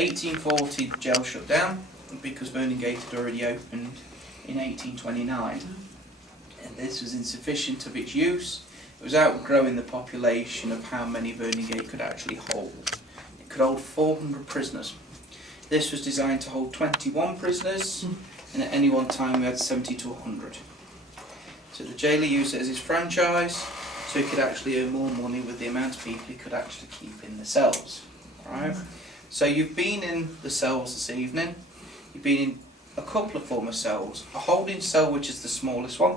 1840 the jail shut down because Burning Gate had already opened in 1829, and this was insufficient of its use. It was outgrowing the population of how many Burning Gate could actually hold. It could hold 400 prisoners. This was designed to hold 21 prisoners, and at any one time we had 70 to 100. So the jailer used it as his franchise, so he could actually earn more money with the amount of people he could actually keep in the cells. Right? So you've been in the cells this evening. You've been in a couple of former cells. A holding cell, which is the smallest one.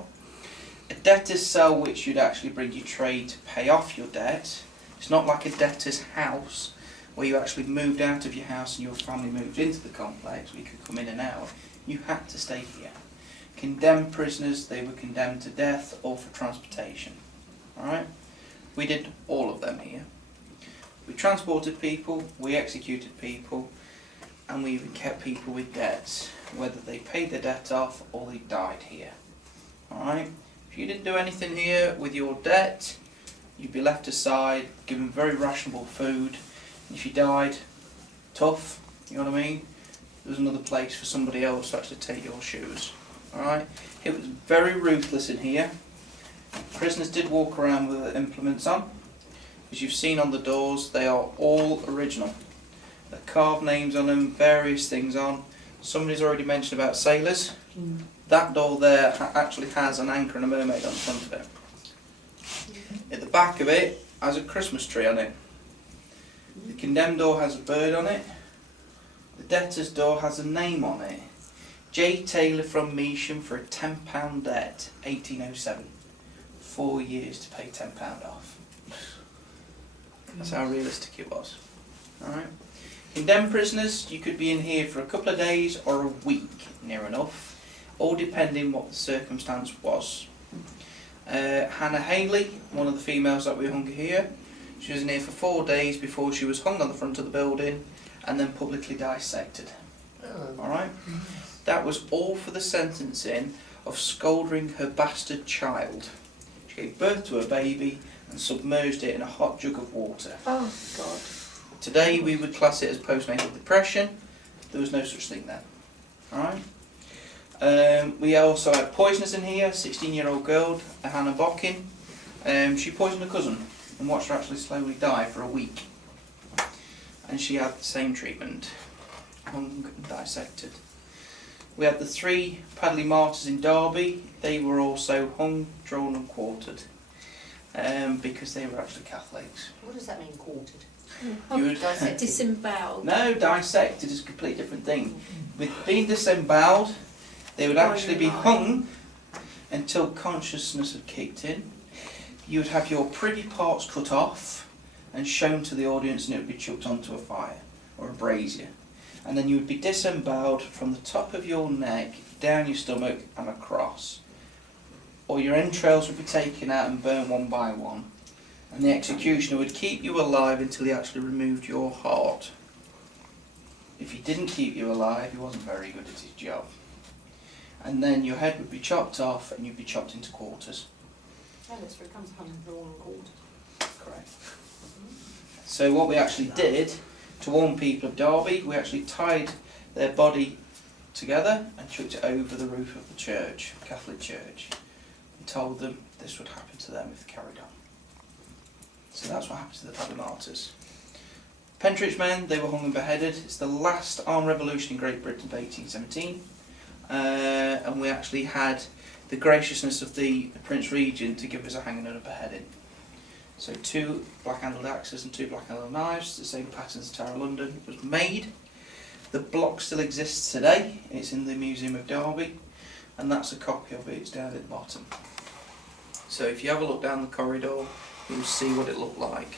A debtor's cell, which you'd actually bring your trade to pay off your debt. It's not like a debtor's house, where you actually moved out of your house and your family moved into the complex, where you could come in and out. You had to stay here. Condemned prisoners, they were condemned to death or for transportation. Alright? We did all of them here. We transported people, we executed people, and we even kept people with debts, whether they paid their debt off or they died here. Alright? If you didn't do anything here with your debt, you'd be left aside, given very rationable food. If you died, tough, you know what I mean? There was another place for somebody else to actually take your shoes. Alright? It was very ruthless in here. Prisoners did walk around with their implements on. As you've seen on the doors, they are all original. They're carved names on them, various things on. Somebody's already mentioned about sailors. That door there actually has an anchor and a mermaid on the front of it. At the back of it has a Christmas tree on it. The condemned door has a bird on it. The debtor's door has a name on it. J. Taylor from Measham for a £10 debt, 1807. 4 years to pay £10 off. That's how realistic it was. Alright. Condemned prisoners, you could be in here for a couple of days or a week, near enough, all depending what the circumstance was. Hannah Haley, one of the females that we hung here, she was in here for 4 days before she was hung on the front of the building and then publicly dissected. Alright? That was all for the sentencing of scouring her bastard child. She gave birth to a baby and submerged it in a hot jug of water. Oh, God. Today we would class it as postnatal depression. There was no such thing then. Alright? We also had poisoners in here, 16-year-old girl, Hannah Bockin. She poisoned her cousin and watched her actually slowly die for a week. And she had the same treatment, hung and dissected. We had the 3 Padley martyrs in Derby. They were also hung, drawn and quartered because they were actually Catholics. What does that mean, quartered? You would Disemboweled. No, dissected is a completely different thing. With being disemboweled, they would actually be hung until consciousness had kicked in. You would have your privy parts cut off and shown to the audience, and it would be chucked onto a fire or a brazier. And then you would be disemboweled from the top of your neck, down your stomach and across. Or your entrails would be taken out and burned one by one. And the executioner would keep you alive until he actually removed your heart. If he didn't keep you alive, he wasn't very good at his job. And then your head would be chopped off and you'd be chopped into quarters. Oh, that's where it comes hung and drawn and quartered. Correct. So what we actually did, to warn people of Derby, we actually tied their body together and chucked it over the roof of the church, Catholic church, and told them this would happen to them if they carried on. So that's what happened to the Padley martyrs. Pentridge men, they were hung and beheaded. It's the last armed revolution in Great Britain of 1817, and we actually had the graciousness of the Prince Regent to give us a hanging and a beheading. So 2 black-handled axes and 2 black-handled knives, the same pattern as the Tower of London, was made. The block still exists today. It's in the Museum of Derby, and that's a copy of it. It's down at the bottom. So if you have a look down the corridor, you'll see what it looked like.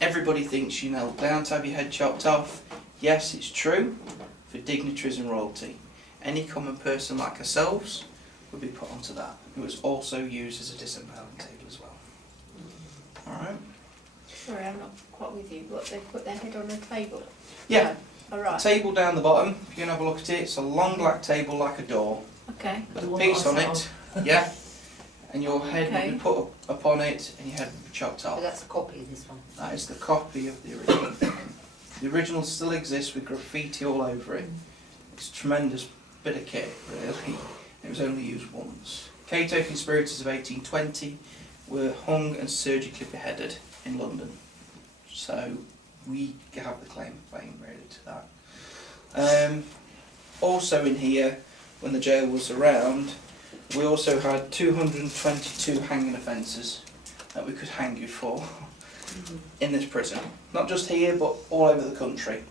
Everybody thinks you knelt down to have your head chopped off. Yes, it's true for dignitaries and royalty. Any common person like ourselves would be put onto that. It was also used as a disemboweling table as well. Alright? Sorry, I'm not quite with you. What, they put their head on a table? Yeah. Alright. Table down the bottom, if you can have a look at it, it's a long black table like a door. Okay. With a piece on it. Yeah. And your head would be put upon it and your head would be chopped off. But that's a copy of this one. That is the copy of the original. The original still exists with graffiti all over it. It's a tremendous bit of kit, really. It was only used once. Cato conspirators of 1820 were hung and surgically beheaded in London. So we have the claim of fame really to that. Also in here, when the jail was around, we also had 222 hanging offences that we could hang you for in this prison. Not just here, but all over the country.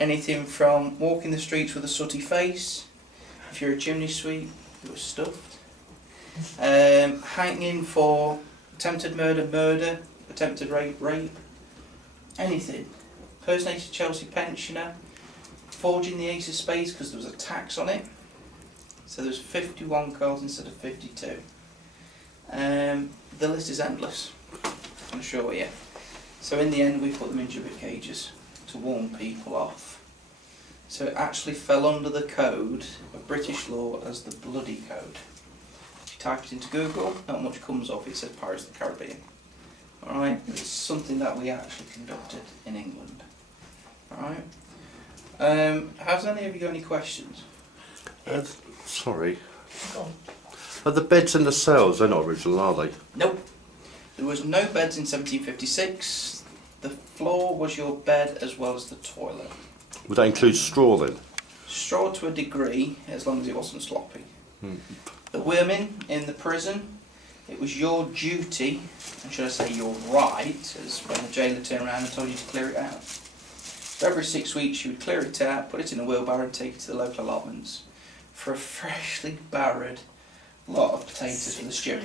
Anything from walking the streets with a sooty face, if you're a chimney sweep, you were stuffed. Hanging for attempted murder, attempted rape, anything. Impersonated Chelsea pensioner, forging the Ace of Spades because there was a tax on it. So there's 51 cards instead of 52. The list is endless, I'm sure you. So in the end we put them in gibbet cages to warn people off. So it actually fell under the code of British law as the Bloody Code. If you type it into Google, not much comes up, it says Pirates of the Caribbean. Alright, it's something that we actually conducted in England. Alright. Has any of you got any questions? Sorry. Are the beds in the cells, they're not original, are they? Nope. There was no beds in 1756. The floor was your bed as well as the toilet. Would that include straw then? Straw to a degree, as long as it wasn't sloppy. The women in the prison, it was your duty, and should I say your right, as when the jailer turned around and told you to clear it out. So every 6 weeks you would clear it out, put it in a wheelbarrow and take it to the local allotments for a freshly barrowed lot of potatoes for the stew.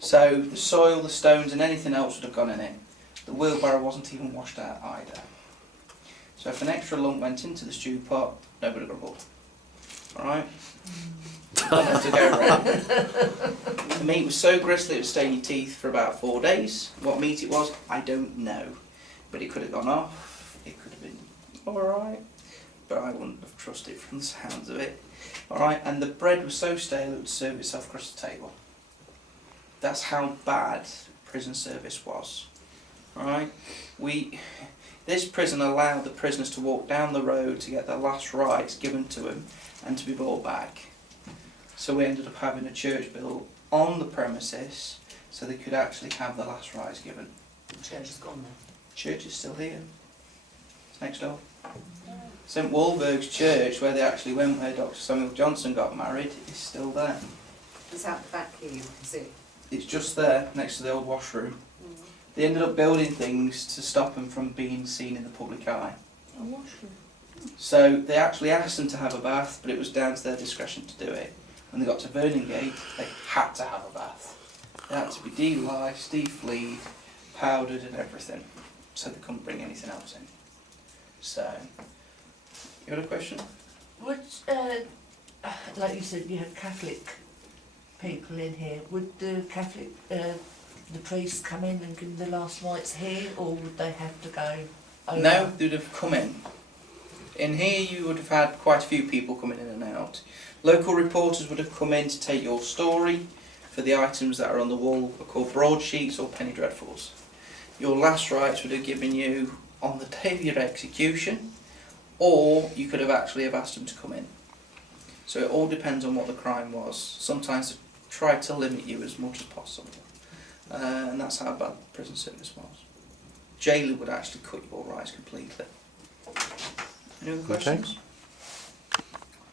So the soil, the stones and anything else would have gone in it. The wheelbarrow wasn't even washed out either. So if an extra lump went into the stew pot, nobody grumbled. Alright? Don't have to go around. The meat was so gristly it would stain your teeth for about 4 days. What meat it was, I don't know. But it could have gone off, it could have been alright, but I wouldn't have trusted from the sounds of it. Alright, and the bread was so stale it would serve itself across the table. That's how bad prison service was. Alright? This prison allowed the prisoners to walk down the road to get their last rites given to them and to be brought back. So we ended up having a church built on the premises so they could actually have the last rites given. The church is gone now. Church is still here. It's next door. St Walburg's Church, where they actually went where Dr Samuel Johnson got married, is still there. It's out the back here, you can see it. It's just there, next to the old washroom. They ended up building things to stop them from being seen in the public eye. A washroom. So they actually asked them to have a bath, but it was down to their discretion to do it. When they got to Vernon Gate, they had to have a bath. They had to be de-liced, de-fleed, powdered and everything. So they couldn't bring anything else in. So, you got a question? Would, like you said, you had Catholic people in here. Would the Catholic, the priests come in and give them the last rites here, or would they have to go over? No, they'd have come in. In here you would have had quite a few people coming in and out. Local reporters would have come in to take your story for the items that are on the wall, are called broadsheets or penny dreadfuls. Your last rites would have given you on the day of your execution, or you could have actually have asked them to come in. So it all depends on what the crime was. Sometimes they try to limit you as much as possible. And that's how bad prison service was. Jailer would actually cut your rights completely. Any other questions? Okay.